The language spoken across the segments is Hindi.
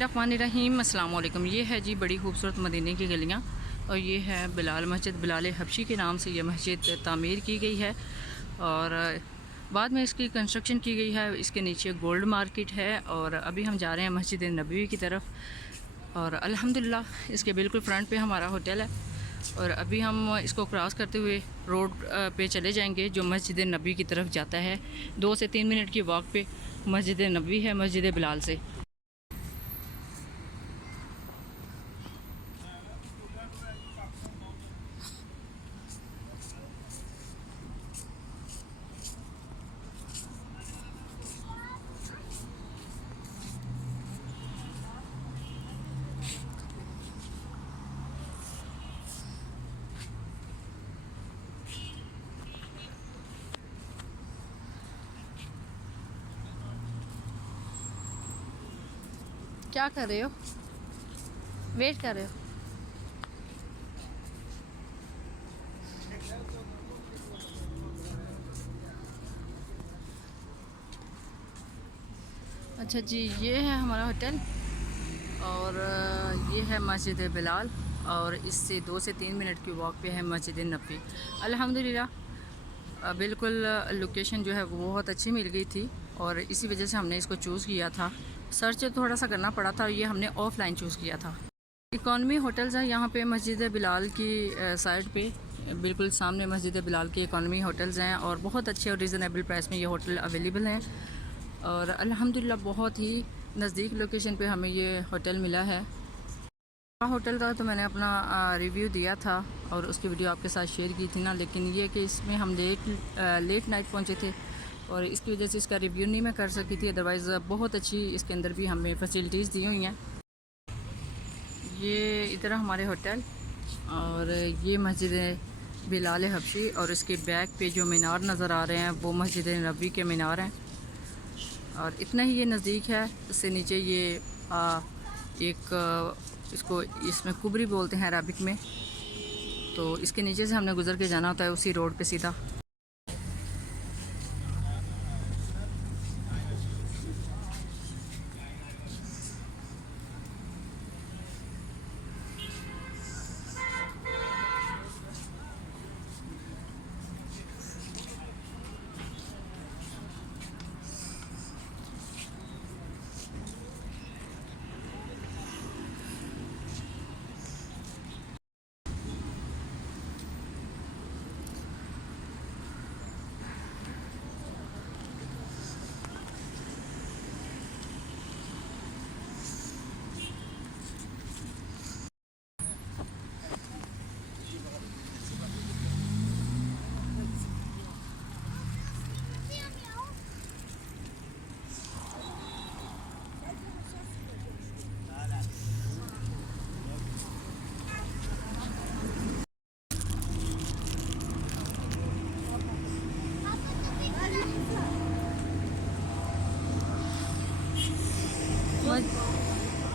रहीम अस्सलाम वालेकुम। ये है जी बड़ी खूबसूरत मदीने की गलियाँ और ये है बिलाल मस्जिद। बिलाल हबशी के नाम से ये मस्जिद तामीर की गई है और बाद में इसकी कंस्ट्रक्शन की गई है। इसके नीचे गोल्ड मार्केट है और अभी हम जा रहे हैं मस्जिद नबवी की तरफ और अल्हम्दुलिल्लाह इसके बिल्कुल फ्रंट पे हमारा होटल है और अभी हम इसको क्रॉस करते हुए रोड पे चले जाएंगे जो मस्जिद नबवी की तरफ जाता है। 2 से 3 मिनट की वॉक पे मस्जिद नबवी है मस्जिद बिलाल से। क्या कर रहे हो? वेट कर रहे हो? अच्छा जी, ये है हमारा होटल और ये है मस्जिद बिलाल और इससे 2 से 3 मिनट की वॉक पे है मस्जिद नबवी। अल्हम्दुलिल्लाह बिल्कुल लोकेशन जो है वो बहुत अच्छी मिल गई थी और इसी वजह से हमने इसको चूज़ किया था। सर्च थोड़ा सा करना पड़ा था, ये हमने ऑफ़लाइन चूज़ किया था। इकॉनमी होटल्स हैं यहाँ पे मस्जिद बिलाल की साइड पे, बिल्कुल सामने मस्जिद बिलाल के इकॉनमी होटल्स हैं और बहुत अच्छे और रिज़नेबल प्राइस में ये होटल अवेलेबल हैं और अल्हम्दुलिल्लाह बहुत ही नज़दीक लोकेशन पे हमें ये होटल मिला है। होटल का तो मैंने अपना रिव्यू दिया था और उसकी वीडियो आपके साथ शेयर की थी ना, लेकिन ये कि इसमें हम लेट नाइट पहुँचे थे और इसकी वजह से इसका रिव्यू नहीं मैं कर सकी थी। अदरवाइज़ बहुत अच्छी इसके अंदर भी हमें फैसिलिटीज़ दी हुई हैं। ये इधर हमारे होटल और ये मस्जिद बिलाल हबशी और इसके बैक पे जो मीनार नज़र आ रहे हैं वो मस्जिद नबवी के मीनार हैं और इतना ही ये नज़दीक है। इससे नीचे ये एक इसको इसमें कुबरी बोलते हैं अरबिक में, तो इसके नीचे से हमने गुज़र के जाना होता है उसी रोड पे सीधा।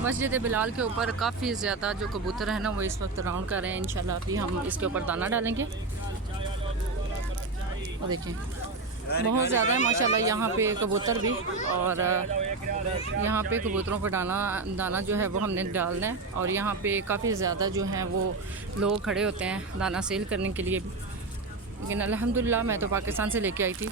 मस्जिद बिलाल के ऊपर काफ़ी ज़्यादा जो कबूतर है ना वो इस वक्त राउंड कर रहे हैं। इंशाल्लाह अभी हम इसके ऊपर दाना डालेंगे और देखें बहुत ज़्यादा है माशाल्लाह यहाँ पे कबूतर भी। और यहाँ पे कबूतरों को दाना जो है वो हमने डालना है और यहाँ पे काफ़ी ज़्यादा जो हैं वो लोग खड़े होते हैं दाना सेल करने के लिए। लेकिन अल्हम्दुलिल्लाह मैं तो पाकिस्तान से लेके आई थी।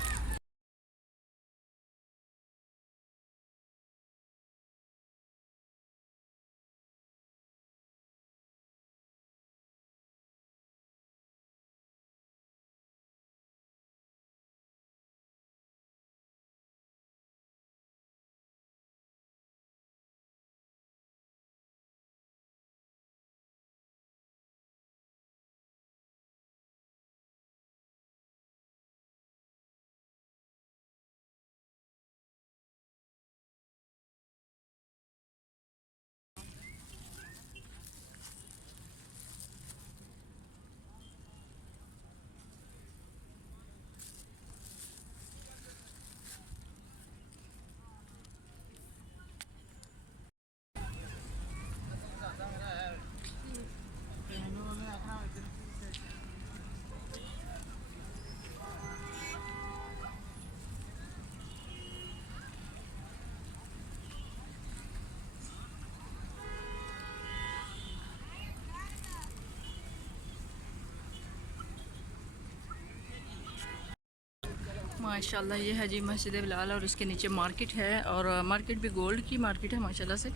माशाल्लाह ये है जी मस्जिद बिलाल और इसके नीचे मार्केट है, और मार्केट भी गोल्ड की मार्केट है माशाल्लाह से।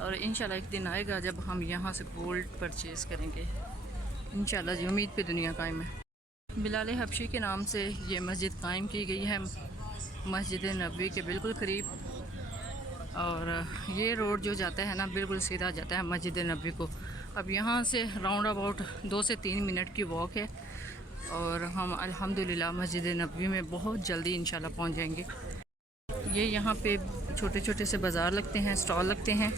और इंशाल्लाह एक दिन आएगा जब हम यहाँ से गोल्ड परचेज़ करेंगे इंशाल्लाह जी, उम्मीद पे दुनिया कायम है। बिलाल हबशी के नाम से ये मस्जिद कायम की गई है मस्जिद नबवी के बिल्कुल करीब। और ये रोड जो जाता है ना बिल्कुल सीधा जाता है मस्जिद नबवी को। अब यहाँ से राउंड अबाउट 2 से 3 मिनट की वॉक है, और हम अल्हम्दुलिल्लाह मस्जिद नबवी में बहुत जल्दी इंशाल्लाह पहुँच जाएंगे। ये यहाँ पे छोटे छोटे से बाज़ार लगते हैं, स्टॉल लगते हैं।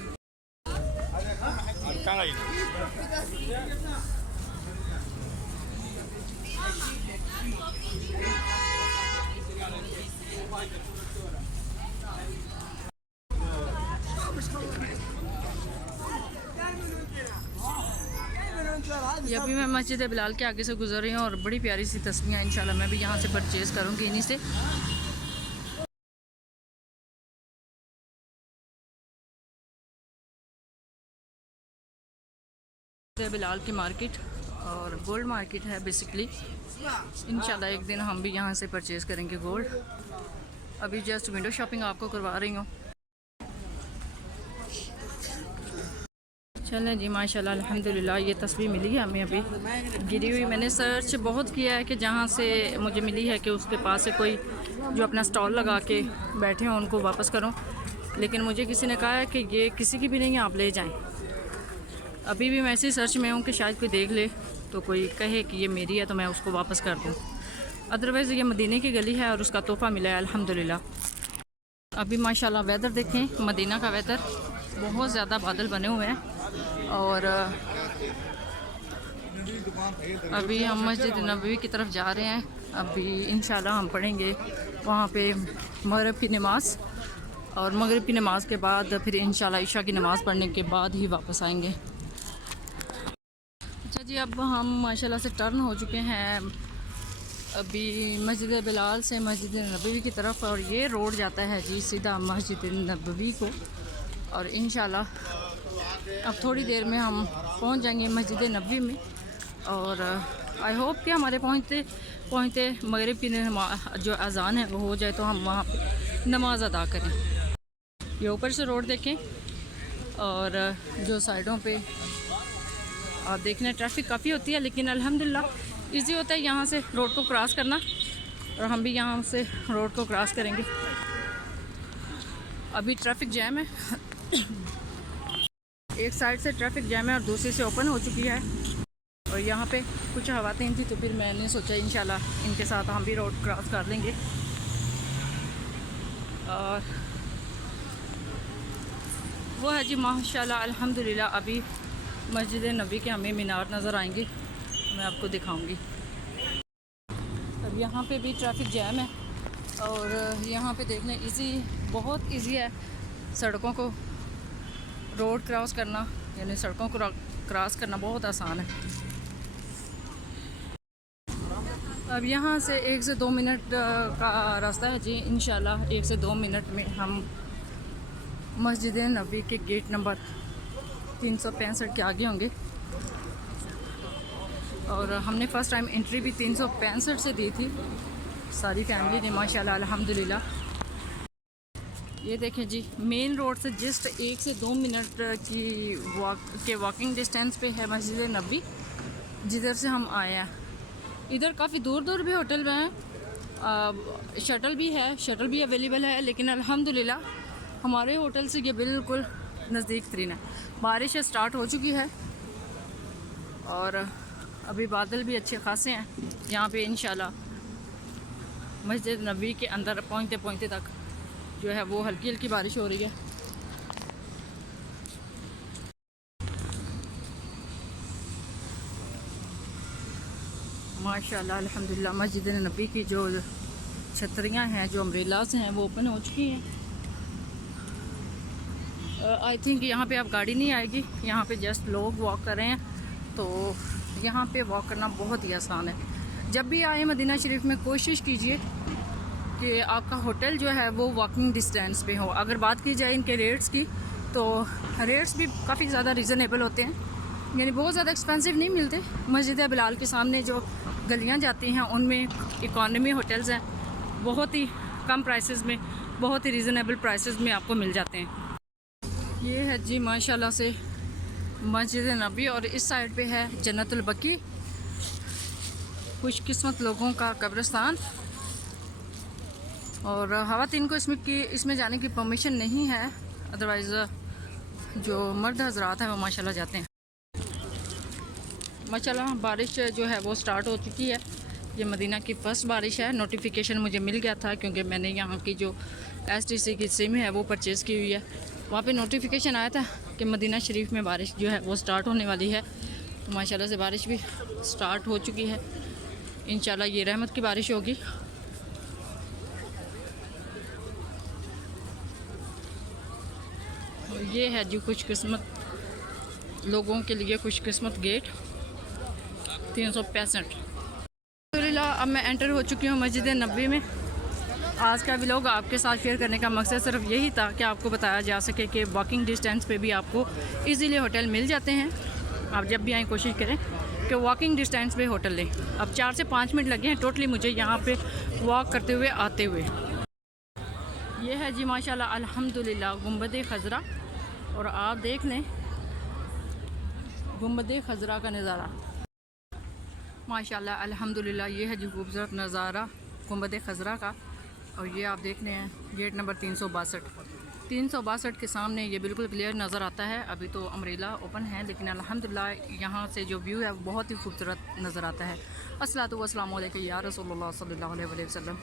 ये अभी मैं मस्जिद बिलाल के आगे से गुजर रही हूँ, और बड़ी प्यारी सी तस्वीरें इंशाल्लाह मैं भी यहाँ से परचेज़ करूँगी इन्हीं से। बिलाल की मार्केट और गोल्ड मार्केट है बेसिकली। इंशाल्लाह एक दिन हम भी यहाँ से परचेज़ करेंगे गोल्ड। अभी जस्ट विंडो शॉपिंग आपको करवा रही हूँ। चलें जी माशाल्लाह अल्हम्दुलिल्लाह ये तस्वीर मिली है हमें अभी गिरी हुई। मैंने सर्च बहुत किया है कि जहाँ से मुझे मिली है कि उसके पास से कोई जो अपना स्टॉल लगा के बैठे हों उनको वापस करूँ, लेकिन मुझे किसी ने कहा है कि ये किसी की भी नहीं है, आप ले जाएं। अभी भी मैं ऐसी सर्च में हूँ कि शायद कोई देख ले तो कोई कहे कि ये मेरी है तो मैं उसको वापस कर दूँ। अदरवाइज़ ये मदीने की गली है और उसका तोहफ़ा मिला है अल्हम्दुलिल्लाह। अभी माशाल्लाह वेदर देखें, मदीना का वेदर बहुत ज़्यादा बादल बने हुए हैं। और अभी हम मस्जिद नबवी की तरफ जा रहे हैं। अभी इंशाल्लाह हम पढ़ेंगे वहाँ पे मगरिब की नमाज़, और मगरिब की नमाज़ के बाद फिर इंशाल्लाह इशा की नमाज़ पढ़ने के बाद ही वापस आएंगे। अच्छा जी, अब हम माशाल्लाह से टर्न हो चुके हैं अभी मस्जिद बिलाल से मस्जिद नबवी की तरफ, और ये रोड जाता है जी सीधा मस्जिद नबवी को। और इंशाल्लाह अब थोड़ी देर में हम पहुंच जाएंगे मस्जिद नबवी में, और आई होप कि हमारे पहुंचते पहुंचते मगरिब की जो अज़ान है वो हो जाए तो हम वहाँ पे नमाज़ अदा करें। ये ऊपर से रोड देखें, और जो साइडों पे आप देखना ट्रैफिक काफ़ी होती है, लेकिन अल्हम्दुलिल्लाह इजी होता है यहाँ से रोड को क्रॉस करना, और हम भी यहाँ से रोड को क्रॉस करेंगे। अभी ट्रैफिक जैम है एक साइड से ट्रैफिक जैम है और दूसरी से ओपन हो चुकी है। और यहाँ पे कुछ ख़वातीन थी तो फिर मैंने सोचा इंशाल्लाह इनके साथ हम भी रोड क्रॉस कर लेंगे। और वो है जी माशाल्लाह अल्हम्दुलिल्लाह अभी मस्जिद नबी के हमें मीनार नज़र आएंगे, मैं आपको दिखाऊंगी। अब यहाँ पे भी ट्रैफिक जैम है, और यहाँ पे देखने बहुत इजी है सड़कों को रोड क्रॉस करना, यानी सड़कों को क्रॉस करना बहुत आसान है। अब यहाँ से 1 से 2 मिनट का रास्ता है जी। इंशाल्लाह 1 से 2 मिनट में हम मस्जिद नबी के गेट नंबर 365 के आगे होंगे। और हमने फ़र्स्ट टाइम एंट्री भी 365 से दी थी सारी फैमिली ने माशाल्लाह अल्हम्दुलिल्लाह। ये देखें जी, मेन रोड से जस्ट 1 से 2 मिनट की वॉकिंग डिस्टेंस पे है मस्जिद नबी, जिधर से हम आए हैं। इधर काफ़ी दूर दूर भी होटल में हैं, शटल भी अवेलेबल है, लेकिन अल्हम्दुलिल्लाह हमारे होटल से ये बिल्कुल नज़दीक तरीन है। बारिश स्टार्ट हो चुकी है और अभी बादल भी अच्छे खासे हैं यहाँ पे। इंशाल्लाह मस्जिद नबी के अंदर पहुँचते पहुँचते तक जो है वो हल्की हल्की बारिश हो रही है। माशाल्लाह अल्हम्दुलिल्लाह मस्जिद नबी की जो छतरियाँ हैं, जो अम्ब्रेलास हैं, वो ओपन हो चुकी हैं। आई थिंक यहाँ पे अब गाड़ी नहीं आएगी, यहाँ पे जस्ट लोग वॉक कर रहे हैं, तो यहाँ पे वॉक करना बहुत ही आसान है। जब भी आए मदीना शरीफ में कोशिश कीजिए कि आपका होटल जो है वो वॉकिंग डिस्टेंस पे हो। अगर बात की जाए इनके रेट्स की, तो रेट्स भी काफ़ी ज़्यादा रीज़नेबल होते हैं, यानी बहुत ज़्यादा एक्सपेंसिव नहीं मिलते। मस्जिद बिलाल के सामने जो गलियाँ जाती हैं उनमें इकॉनमी होटल्स हैं, बहुत ही कम प्राइसेस में, बहुत ही रीज़नेबल प्राइसेस में आपको मिल जाते हैं। ये है जी माशाल्लाह से मस्जिद नबी, और इस साइड पे है जन्नतुल बकी, खुशकिस्मत लोगों का कब्रिस्तान। और ख़वातीन को इसमें जाने की परमिशन नहीं है, अदरवाइज़ जो मर्द हजरात हैं वो माशाल्लाह जाते हैं। माशाल्लाह बारिश जो है वो स्टार्ट हो चुकी है। ये मदीना की फ़र्स्ट बारिश है। नोटिफिकेशन मुझे मिल गया था क्योंकि मैंने यहाँ की जो STC की सिम है वो परचेज़ की हुई है। वहाँ पे नोटिफिकेशन आया था कि मदीना शरीफ में बारिश जो है वो स्टार्ट होने वाली है। तो माशाल्लाह से बारिश भी स्टार्ट हो चुकी है। इंशाल्लाह ये रहमत की बारिश होगी। ये है जी खुशकिस्मत लोगों के लिए खुशकिस्मत गेट 365। अब मैं एंटर हो चुकी हूँ मस्जिद नबी में। आज का व्लॉग आपके साथ शेयर करने का मकसद सिर्फ यही था कि आपको बताया जा सके कि वॉकिंग डिस्टेंस पे भी आपको इजीली होटल मिल जाते हैं। आप जब भी आएँ कोशिश करें कि वॉकिंग डिस्टेंस पे होटल लें। अब 4 से 5 मिनट लगे हैं टोटली मुझे यहाँ पे वॉक करते हुए आते हुए। ये है जी माशाल्लाह अल्हम्दुलिल्लाह गुंबद खज़रा, और आप देख लें गुंबद खज़रा का नज़ारा माशाल्लाह अल्हम्दुलिल्लाह। ये है जी खूबसूरत नज़ारा गुंबद खज़रा का। और ये आप देख रहे हैं गेट नंबर 362 के सामने ये बिल्कुल क्लियर नज़र आता है। अभी तो अम्ब्रेला ओपन है, लेकिन अल्हम्दुलिल्लाह यहाँ से जो व्यू है वो बहुत ही खूबसूरत नज़र आता है। अस्सलातु वस्सलामु अलैका या रसूलुल्लाह सल्लल्लाहु अलैहि वसल्लम।